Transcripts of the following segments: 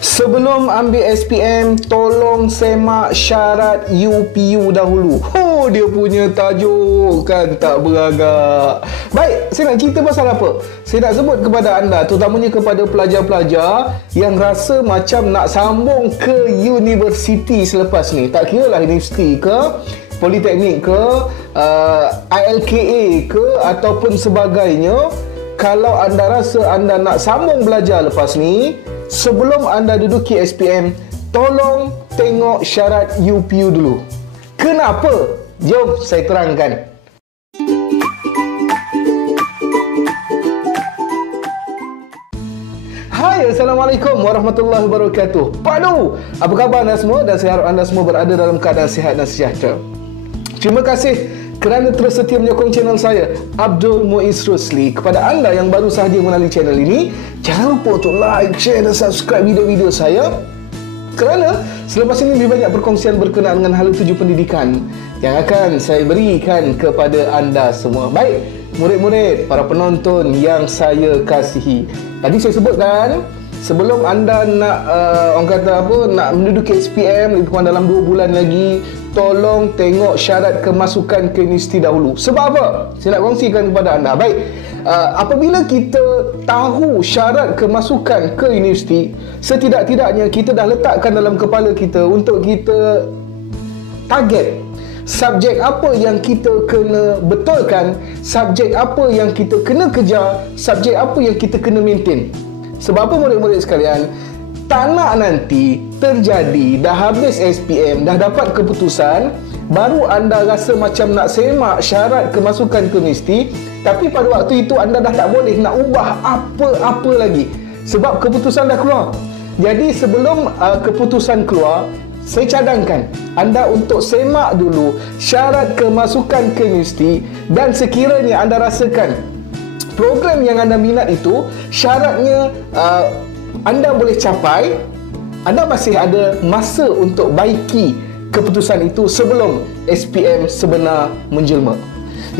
Sebelum ambil SPM, tolong semak syarat UPU dahulu. Dia punya tajuk kan tak beragak. Baik, saya nak cerita pasal apa? Saya nak sebut kepada anda, terutamanya kepada pelajar-pelajar yang rasa macam nak sambung ke universiti selepas ni. Tak kira lah universiti ke, politeknik ke, ILKA ke ataupun sebagainya. Kalau anda rasa anda nak sambung belajar lepas ni, sebelum anda duduki SPM, tolong tengok syarat UPU dulu. Kenapa? Jom saya terangkan. Hai, Assalamualaikum warahmatullahi wabarakatuh. Padu, apa khabar anda semua? Dan saya harap anda semua berada dalam keadaan sihat dan sejahtera. Terima kasih kerana terus setia menyokong channel saya, Abdul Muiz Rusli. Kepada anda yang baru sahaja mengenali channel ini, jangan lupa untuk like, share dan subscribe video-video saya, kerana selepas ini lebih banyak perkongsian berkenaan dengan hala tuju pendidikan yang akan saya berikan kepada anda semua. Baik, murid-murid, para penonton yang saya kasihi, tadi saya sebutkan, sebelum anda nak orang kata apa, nak menduduki SPM lebih kurang dalam 2 bulan lagi, tolong tengok syarat kemasukan ke universiti dahulu. Sebab apa? Saya nak kongsikan kepada anda. Baik, apabila kita tahu syarat kemasukan ke universiti, setidak-tidaknya kita dah letakkan dalam kepala kita untuk kita target subjek apa yang kita kena betulkan, subjek apa yang kita kena kejar, subjek apa yang kita kena maintain. Sebab apa, murid-murid sekalian? Tak nak nanti terjadi dah habis SPM, dah dapat keputusan, baru anda rasa macam nak semak syarat kemasukan ke universiti, tapi pada waktu itu anda dah tak boleh nak ubah apa-apa lagi sebab keputusan dah keluar. Jadi sebelum keputusan keluar, saya cadangkan anda untuk semak dulu syarat kemasukan ke universiti, dan sekiranya anda rasakan program yang anda minat itu syaratnya anda boleh capai, anda masih ada masa untuk baiki keputusan itu sebelum SPM sebenar menjelma.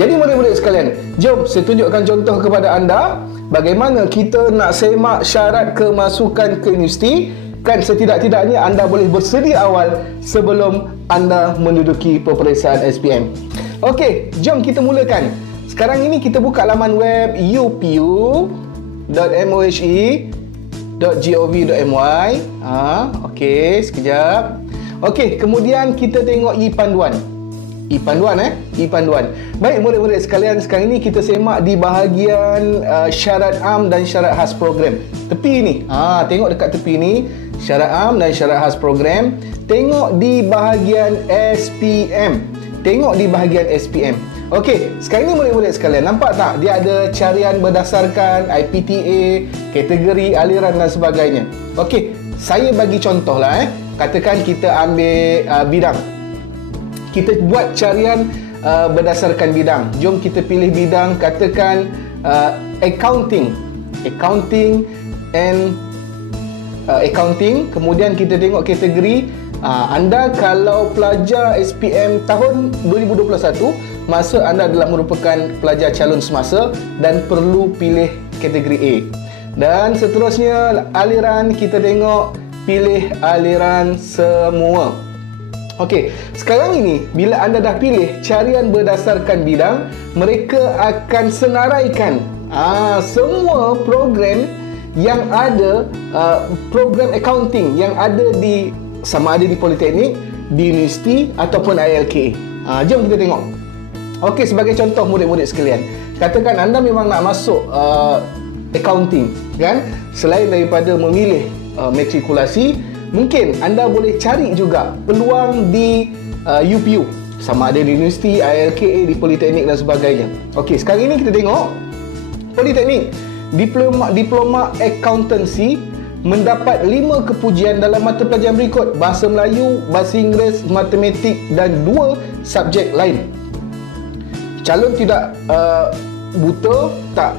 Jadi murid-murid sekalian, jom saya tunjukkan contoh kepada anda bagaimana kita nak semak syarat kemasukan ke universiti. Kan setidak-tidaknya anda boleh bersedia awal sebelum anda menduduki peperiksaan SPM. Okey, jom kita mulakan. Sekarang ini kita buka laman web upu.mohe.gov.my. Okey, sekejap. Okey, kemudian kita tengok e-panduan. E-panduan. Baik murid-murid sekalian, sekarang ini kita semak di bahagian syarat am dan syarat khas program. Tepi ni. Tengok dekat tepi ni, syarat am dan syarat khas program. Tengok di bahagian SPM. Okey, sekarang ni murid-murid sekalian, nampak tak? Dia ada carian berdasarkan IPTA, kategori, aliran dan sebagainya. Okey, saya bagi contoh lah. Katakan kita ambil bidang. Kita buat carian berdasarkan bidang. Jom kita pilih bidang, katakan accounting and accounting. Kemudian kita tengok kategori. Anda kalau pelajar SPM tahun 2021, masa anda adalah merupakan pelajar calon semasa dan perlu pilih kategori A. Dan seterusnya aliran, kita tengok pilih aliran semua. Okey, sekarang ini bila anda dah pilih carian berdasarkan bidang, mereka akan senaraikan semua program yang ada, program accounting yang ada di, sama ada di politeknik, di universiti ataupun ILKA. Jom kita tengok. Okey, sebagai contoh murid-murid sekalian, katakan anda memang nak masuk accounting, kan? Selain daripada memilih matrikulasi, mungkin anda boleh cari juga peluang di UPU, sama ada di universiti, ILKA, di politeknik dan sebagainya. Okey, sekarang ini kita tengok politeknik, diploma accountancy mendapat 5 kepujian dalam mata pelajaran berikut: Bahasa Melayu, Bahasa Inggeris, Matematik dan 2 subjek lain. Calon tidak buta, tak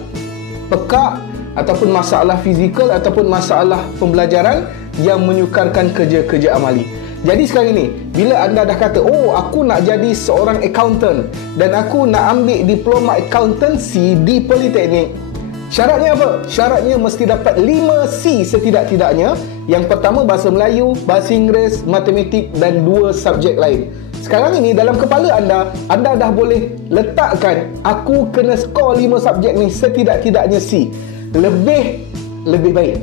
pekak ataupun masalah fizikal ataupun masalah pembelajaran yang menyukarkan kerja-kerja amali. Jadi sekarang ini, bila anda dah kata, aku nak jadi seorang accountant dan aku nak ambil diploma accountancy di politeknik, Syaratnya apa? Syaratnya mesti dapat 5C setidak-tidaknya. Yang pertama bahasa Melayu, bahasa Inggeris, matematik dan 2 subjek lain. Sekarang ini dalam kepala anda dah boleh letakkan aku kena skor 5 subjek ni setidak-tidaknya C. Lebih baik.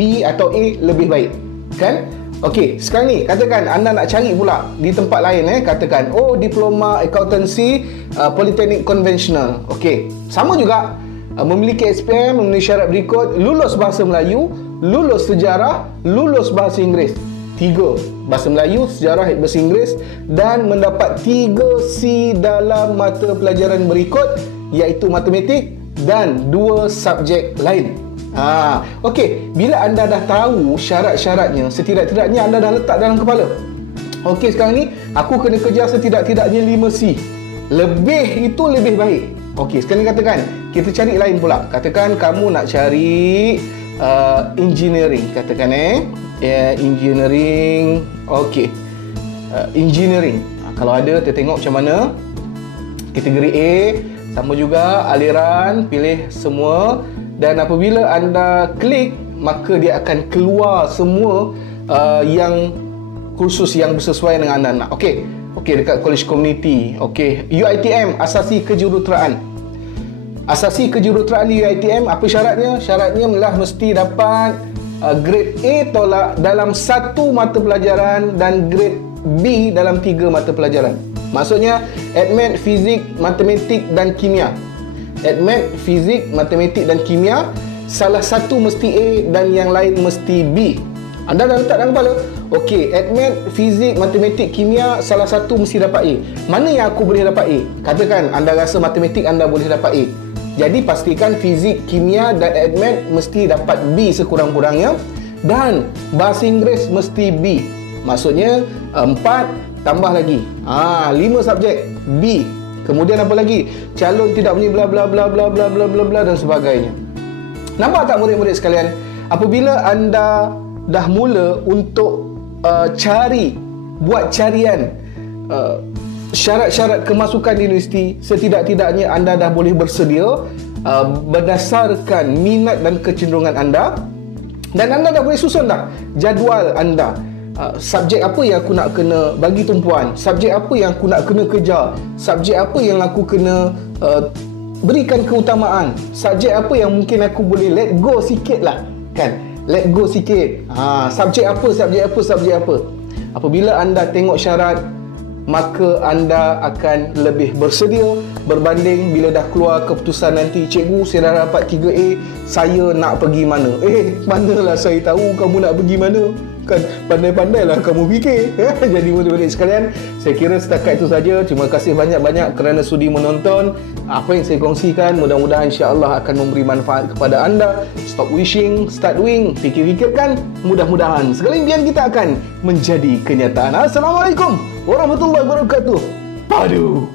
B atau A lebih baik. Kan? Okey, sekarang ni katakan anda nak cari pula di tempat lain katakan diploma accountancy Polytechnic Conventional. Okey, sama juga memiliki SPM, memenuhi syarat berikut, lulus bahasa Melayu, lulus sejarah, lulus bahasa Inggeris. 3 bahasa Melayu, sejarah, bahasa Inggeris dan mendapat 3C dalam mata pelajaran berikut iaitu matematik dan 2 subjek lain. Okey, bila anda dah tahu syarat-syaratnya, setidak-tidaknya anda dah letak dalam kepala. Okey, sekarang ni aku kena kejar setidak-tidaknya 5C. Lebih itu lebih baik. Okey, sekarang ni katakan kita cari lain pula. Katakan kamu nak cari engineering, katakan engineering. Okey, engineering. Kalau ada, kita tengok macam mana. Kategori A, sama juga aliran, pilih semua. Dan apabila anda klik, maka dia akan keluar semua yang kursus yang bersesuaian dengan anda nak. Okey, dekat College Community. Okey, UiTM, asasi kejuruteraan. Asasi kejuruteraan di UiTM, apa syaratnya? Syaratnya mesti dapat grade A tolak dalam 1 mata pelajaran dan grade B dalam 3 mata pelajaran. Maksudnya admat, fizik, matematik dan kimia. Admat, fizik, matematik dan kimia, salah satu mesti A dan yang lain mesti B. Anda dah letak dalam kepala, okey, admat, fizik, matematik, kimia, salah satu mesti dapat A. Mana yang aku boleh dapat A? Katakan anda rasa matematik anda boleh dapat A. Jadi pastikan fizik, kimia dan admat mesti dapat B sekurang-kurangnya. Dan bahasa Inggeris mesti B. Maksudnya 4 tambah lagi 5 subjek B. Kemudian apa lagi? Calon tidak punya bla bla bla bla bla bla bla bla dan sebagainya. Nampak tak murid-murid sekalian? Apabila anda dah mula untuk buat carian syarat-syarat kemasukan di universiti, setidak-tidaknya anda dah boleh bersedia berdasarkan minat dan kecenderungan anda, dan anda dah boleh susun dah jadual anda. Subjek apa yang aku nak kena bagi tumpuan, subjek apa yang aku nak kena kejar, subjek apa yang aku kena berikan keutamaan, subjek apa yang mungkin aku boleh let go sikit lah, kan, let go sikit. Subjek apa. Apabila anda tengok syarat, maka anda akan lebih bersedia berbanding bila dah keluar keputusan nanti, cikgu saya dah dapat 3A, saya nak pergi mana? Manalah saya tahu kamu nak pergi mana? Kan pandai-pandailah kamu fikir. Jadi murid-murid sekalian, saya kira setakat itu saja. Terima kasih banyak-banyak kerana sudi menonton. Apa yang saya kongsikan mudah-mudahan insya-Allah akan memberi manfaat kepada anda. Stop wishing, start doing. Fikir-fikirkan, mudah-mudahan segala impian kita akan menjadi kenyataan. Assalamualaikum warahmatullahi wabarakatuh. Padu.